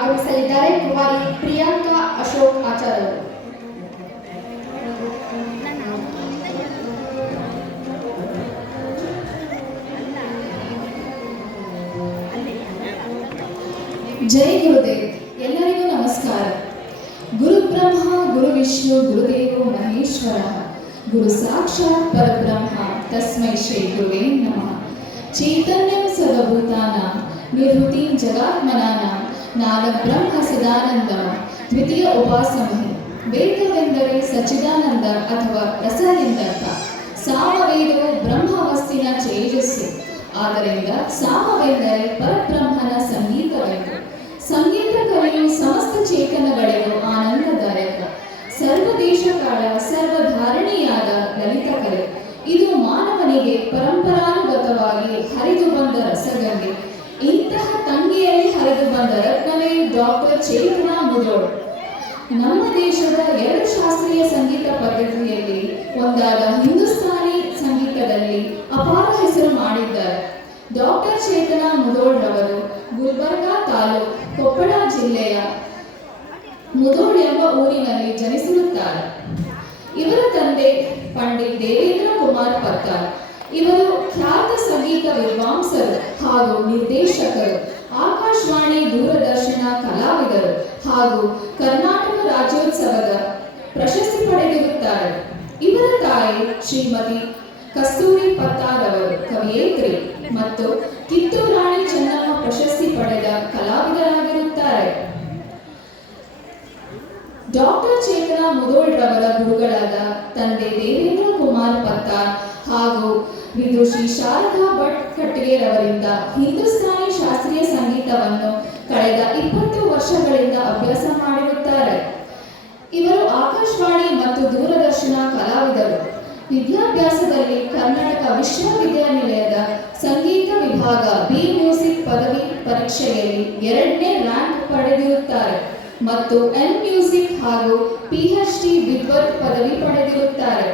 ಆಗಮಿಸಲಿದ್ದಾರೆ ಕುಮಾರಿ ಪ್ರಿಯಾಂಕಾ ಅಶೋಕ್ ಆಚಾರ್ ಅವರು. ಜೈ ಗುರುದೇವ್. ಎಲ್ಲರಿಗೂ ನಮಸ್ಕಾರ. ಗುರು ಬ್ರಹ್ಮ ಗುರು ವಿಷ್ಣು ಗುರುದೇವೋ ಮಹೇಶ್ವರ ಗುರು ಸಾಕ್ಷಾತ್ ಪರಬ್ರಹ್ಮ ತಸ್ಮೈ ಶ್ರೀ ಗುರುವೇ ನಮಃ. ಚೈತನ್ಯಂ ಸರ್ವಭೂತಾನಾಂ ನಿರ್ವೃತಿಂ ಜಗಾತ್ಮನಾನಾಂ ನಾದಬ್ರಹ್ಮ ಸದಾನಂದಂ ದ್ವಿತೀಯ ಉಪಾಸಮಹಿ. ವೇದವೆಂದರೆ ಸಚ್ಚಿದಾನಂದ ಅಥವಾ ರಸ ಎಂದರ್ಥ. ಸಾಮವೇದವು ಬ್ರಹ್ಮವಸ್ತಿನ ತೇಜಸ್ಸು. ಆದ್ದರಿಂದ ಸಾಮವೆಂದರೆ ಪರಬ್ರಹ್ಮನ ಸಂಗೀತವೆಂದು. ಸಂಗೀತ ಕಲೆಯು ಸಮಸ್ತ ಚೇತನಗಳಿಗೂ ಆನಂದದಾಯಕ, ಸರ್ವದೇಶಕಾಲ ಸರ್ವಧಾರಣೀಯಾದ ಲಲಿತ ಕಲೆ. ಇದು ಮಾನವನಿಗೆ ಪರಂಪರಾನುಗತವಾಗಿ ಹರಿದು ಬಂದ ರಸಗಂಗೆ. ಇಂತಹ ತಂಗಿಯಲ್ಲಿ ಹರಿದು ಬಂದ ರತ್ನವೇ ಡಾಕ್ಟರ್ ಚೇತನಾ ಮುದೋಳ್. ನಮ್ಮ ದೇಶದ 2 ಶಾಸ್ತ್ರೀಯ ಸಂಗೀತ ಪದ್ಧತಿಯಲ್ಲಿ ಒಂದಾದ ಹಿಂದೂಸ್ತಾನಿ ಸಂಗೀತದಲ್ಲಿ ಅಪಾರ ಹೆಸರು ಮಾಡಿದ್ದಾರೆ. ಡಾಕ್ಟರ್ ಚೇತನಾ ಮುದೋಳ್ ರವರು ಗುಲ್ಬರ್ಗಾ ತಾಲೂಕು, ಕೊಪ್ಪಳ ಜಿಲ್ಲೆಯ ಮುದೋಳ್ ಎಂಬ ಊರಿನಲ್ಲಿ ಜನಿಸಿರುತ್ತಾರೆ. ಇವರ ತಂದೆ ಪಂಡಿತ್ ದೇವೇಂದ್ರ ಕುಮಾರ್ ಪತ್ತಾರ್. ಇವರು ಖ್ಯಾತ ಸಂಗೀತ ವಿದ್ವಾಂಸರು ಹಾಗೂ ನಿರ್ದೇಶಕರು, ಆಕಾಶವಾಣಿ ದೂರದರ್ಶನ ಕಲಾವಿದರು ಹಾಗೂ ಕರ್ನಾಟಕ ರಾಜ್ಯೋತ್ಸವದ ಪ್ರಶಸ್ತಿ ಪಡೆದಿರುತ್ತಾರೆ. ಇವರ ತಾಯಿ ಶ್ರೀಮತಿ ಕಸ್ತೂರಿ ಪತ್ತಾರ್ ಅವರು ಕವಿಯೇತ್ರಿ ಮತ್ತು ಕಿತ್ತೂರು ರಾಣಿ ಚೆನ್ನಮ್ಮ ಪ್ರಶಸ್ತಿ ಪಡೆದ ಕಲಾವಿದರಾಗಿರುತ್ತಾರೆ. ಡಾಕ್ಟರ್ ಚೇತನಾ ಮುದೋಳ್ ರವರ ಗುರುಗಳಾದ ತಂದೆ ದೇವೇಂದ್ರ ಕುಮಾರ್ ಪತ್ತಾರ್ ಹಾಗೂ ವಿದುಷಿ ಶಾರದಾ ಭಟ್ ಕಟ್ಟಿಗೆರವರಿಂದ ಹಿಂದೂಸ್ತಾನಿ ಶಾಸ್ತ್ರೀಯ ಸಂಗೀತವನ್ನು ಕಳೆದ 20 ವರ್ಷಗಳಿಂದ ಅಭ್ಯಾಸ ಮಾಡಿರುತ್ತಾರೆ. ಇವರು ಆಕಾಶವಾಣಿ ಮತ್ತು ದೂರದರ್ಶನ ಕಲಾವಿದರು. ವಿದ್ಯಾಭ್ಯಾಸದಲ್ಲಿ ಕರ್ನಾಟಕ ವಿಶ್ವವಿದ್ಯಾನಿಲಯದ ಸಂಗೀತ ವಿಭಾಗ ಬಿ ಮ್ಯೂಸಿಕ್ ಪದವಿ ಪರೀಕ್ಷೆಯಲ್ಲಿ 2ನೇ ರ್ಯಾಂಕ್ ಪಡೆದಿರುತ್ತಾರೆ ಮತ್ತು ಎಂ ಮ್ಯೂಸಿಕ್ ಹಾಗೂ PhD ವಿದ್ವತ್ ಪದವಿ ಪಡೆದಿರುತ್ತಾರೆ.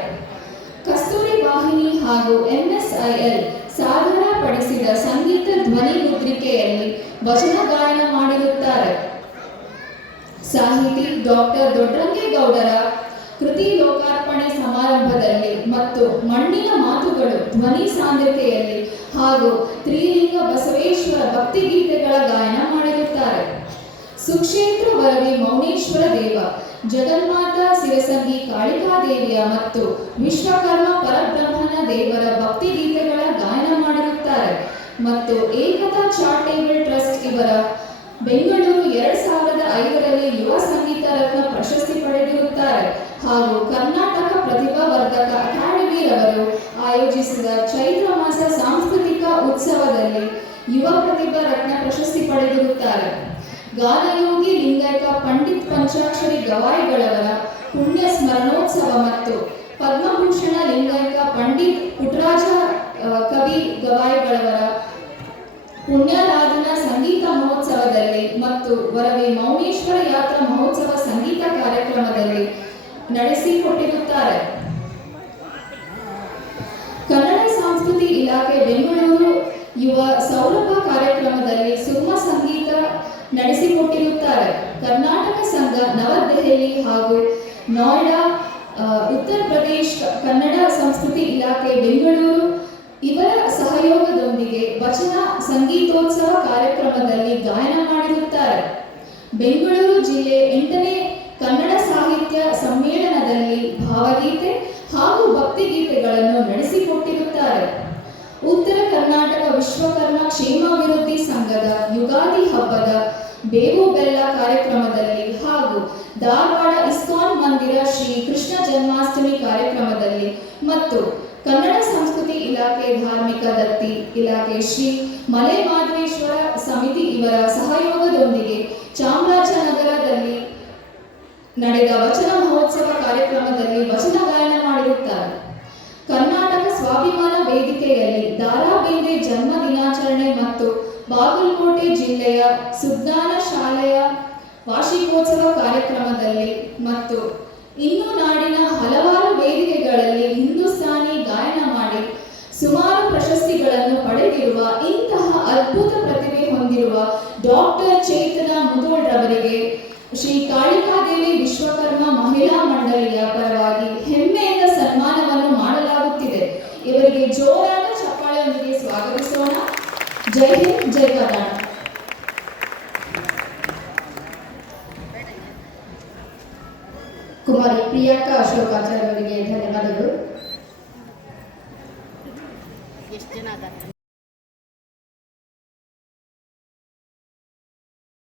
ಕಸ್ತೂರಿ ವಾಹಿನಿ ಹಾಗೂ NSIL ಸಾಧನಪಡಿಸಿದ ಸಂಗೀತ ಧ್ವನಿ ಮುದ್ರಿಕೆಯಲ್ಲಿ ವಚನ ಗಾಯನ ಮಾಡಿರುತ್ತಾರೆ. ಸಾಹಿತಿ ಡಾಕ್ಟರ್ ದೊಡ್ಡರಂಗೇಗೌಡರ ಕೃತಿ ಲೋಕಾರ್ಪಣೆ ಸಮಾರಂಭದಲ್ಲಿ ಮತ್ತು ಮಣ್ಣಿನ ಮಾತುಗಳು ಧ್ವನಿ ಸಾಂದ್ರತೆಯಲ್ಲಿ ಹಾಗೂ ತ್ರಿಲಿಂಗ ಬಸವೇಶ್ವರ ಭಕ್ತಿಗೀತೆಗಳ ಗಾಯನ ಮಾಡಿರುತ್ತಾರೆ. ಸುಕ್ಷೇತ್ರ ವರವಿ ಮೌನೇಶ್ವರ ದೇವ, ಜಗನ್ಮಾತಾ ಸಿರಸಂಗಿ ಕಾಳಿಕಾದೇವಿಯ ಮತ್ತು ವಿಶ್ವಕರ್ಮ ಪರಬ್ರಹ್ಮನ ದೇವರ ಭಕ್ತಿಗೀತೆಗಳ ಗಾಯನ ಮಾಡಿರುತ್ತಾರೆ ಮತ್ತು ಏಕತಾ ಚಾರಿಟೇಬಲ್ ಟ್ರಸ್ಟ್ ಇವರ ಬೆಂಗಳೂರು 2005ರಲ್ಲಿ ಯುವ ಸಂಗೀತ ರತ್ನ ಪ್ರಶಸ್ತಿ ಪಡೆದಿರುತ್ತಾರೆ ಹಾಗೂ ಕರ್ನಾಟಕ ಪ್ರತಿಭಾವರ್ಧಕ ಅಕಾಡೆಮಿ ರವರು ಆಯೋಜಿಸಿದ ಚೈತ್ರ ಮಾಸ ಸಾಂಸ್ಕೃತಿಕ ಉತ್ಸವದಲ್ಲಿ ಯುವ ಪ್ರತಿಭಾ ರತ್ನ ಪ್ರಶಸ್ತಿ ಪಡೆದಿರುತ್ತಾರೆ. ಗಾನಯೋಗಿ ಲಿಂಗೈಕ ಪಂಡಿತ್ ಪಂಚಾಕ್ಷರಿ ಗವಾಯಿಗಳವರ ಪುಣ್ಯ ಸ್ಮರಣೋತ್ಸವ ಮತ್ತು ಪದ್ಮಭೂಷಣ ಲಿಂಗೈಕ ಪಂಡಿತ್ ಪುಟ್ಟರಾಜ ಕವಿ ಗವಾಯಿಗಳವರ ಪುಣ್ಯಾರಾಧನಾ ಸಂಗೀತ ಮಹೋತ್ಸವದಲ್ಲಿ ಮತ್ತು ವರವಿ ಮೌನೇಶ್ವರ ಯಾತ್ರಾ ಮಹೋತ್ಸವ ಸಂಗೀತ ಕಾರ್ಯಕ್ರಮದಲ್ಲಿ ನಡೆಸಿಕೊಟ್ಟಿರುತ್ತಾರೆ. ಕನ್ನಡ ಸಂಸ್ಕೃತಿ ಇಲಾಖೆ ಬೆಂಗಳೂರು ಯುವ ಸೌರಭ ಕಾರ್ಯಕ್ರಮದಲ್ಲಿ ಸುಗಮ ಸಂಗೀತ ನಡೆಸಿಕೊಟ್ಟಿರುತ್ತಾರೆ. ಕರ್ನಾಟಕ ಸಂಘ ನವದೆಹಲಿ ಹಾಗೂ ನೋಯ್ಡಾ ಉತ್ತರ ಪ್ರದೇಶ ಕನ್ನಡ ಸಂಸ್ಕೃತಿ ಇಲಾಖೆ ಬೆಂಗಳೂರು ಇವರ ಸಹಯೋಗದೊಂದಿಗೆ ವಚನ ಸಂಗೀತೋತ್ಸವ ಕಾರ್ಯಕ್ರಮದಲ್ಲಿ ಗಾಯನ ಮಾಡಿರುತ್ತಾರೆ. ಬೆಂಗಳೂರು ಜಿಲ್ಲೆ 8ನೇ ಕನ್ನಡ ಸಾಹಿತ್ಯ ಸಮ್ಮೇಳನದಲ್ಲಿ ಭಾವಗೀತೆ ಹಾಗೂ ಭಕ್ತಿಗೀತೆಗಳನ್ನು ನಡೆಸಿಕೊಟ್ಟಿರುತ್ತಾರೆ. ಉತ್ತರ ಕರ್ನಾಟಕ ವಿಶ್ವಕರ್ಮ ಕ್ಷೇಮಾಭಿವೃದ್ಧಿ ಸಂಘದ ಯುಗಾದಿ ಹಬ್ಬದ ಬೇವು ಬೆಲ್ಲ ಕಾರ್ಯಕ್ರಮದಲ್ಲಿ ಹಾಗೂ ಧಾರವಾಡ ಇಸ್ಕಾನ್ ಮಂದಿರ ಶ್ರೀ ಕೃಷ್ಣ ಜನ್ಮಾಷ್ಟಮಿ ಕಾರ್ಯಕ್ರಮದಲ್ಲಿ ಮತ್ತು ಕನ್ನಡ ಸಂಸ್ಕೃತಿ ಇಲಾಖೆ ಧಾರ್ಮಿಕ ದತ್ತಿ ಇಲಾಖೆ ಶ್ರೀ ಮಲೆ ಮಾಧವೇಶ್ವರ ಸಮಿತಿ ಇವರ ಸಹಯೋಗದೊಂದಿಗೆ ಚಾಮರಾಜನಗರದಲ್ಲಿ ನಡೆದ ವಚನ ಮಹೋತ್ಸವ ಕಾರ್ಯಕ್ರಮದಲ್ಲಿ ವಚನ ಗಾಯನ ಮಾಡಿರುತ್ತಾರೆ. ಕರ್ನಾಟಕ ಸ್ವಾಭಿಮಾನ ವೇದಿಕೆಯಲ್ಲಿ ದಾರಾ ಬೇಂದ್ರೆ ಜನ್ಮ ದಿನಾಚರಣೆ ಮತ್ತು ಬಾಗಲಕೋಟೆ ಜಿಲ್ಲೆಯ ಸುಜ್ಞಾನ ಶಾಲೆಯ ವಾರ್ಷಿಕೋತ್ಸವ ಕಾರ್ಯಕ್ರಮದಲ್ಲಿ ಮತ್ತು ಇನ್ನು ನಾಡಿನ ಹಲವಾರು ವೇದಿಕೆಗಳಲ್ಲಿ ಹಿಂದೂಸ್ತಾನಿ ಗಾಯನ ಮಾಡಿ ಸುಮಾರು ಪ್ರಶಸ್ತಿಗಳನ್ನು ಪಡೆದಿರುವ ಇಂತಹ ಅದ್ಭುತ ಪ್ರತಿಭೆ ಹೊಂದಿರುವ ನಡೆಸಿಕೊಟ್ಟಿರುವ ಡಾಕ್ಟರ್ ಚೇತನ ಮುದೋಳ್ ರವರಿಗೆ ಶ್ರೀ ಕಾಳಿಕಾದೇವಿ ವಿಶ್ವಕರ್ಮ ಮಹಿಳಾ ಮಂಡಳಿಯ ಪರವಾಗಿ ಹೆಮ್ಮೆಯಿಂದ ಸನ್ಮಾನವನ್ನು ಮಾಡಲಾಗುತ್ತಿದೆ. ಇವರಿಗೆ ಜೋರಾದ ಚಪ್ಪಾಳೆಯೊಂದಿಗೆ ಸ್ವಾಗತಿಸೋಣ. ಜೈ ಹಿಂದ್, ಜೈ ಕರ್ನಾಟಕ. ಕುಮಾರಿ ಪ್ರಿಯಾಂಕಾ ಅಶೋಕ್ ಆಚಾರ್ಯ ಅವರಿಗೆ ಧನ್ಯವಾದಗಳು. ಎಷ್ಟು ಜನ ಅದಾರ?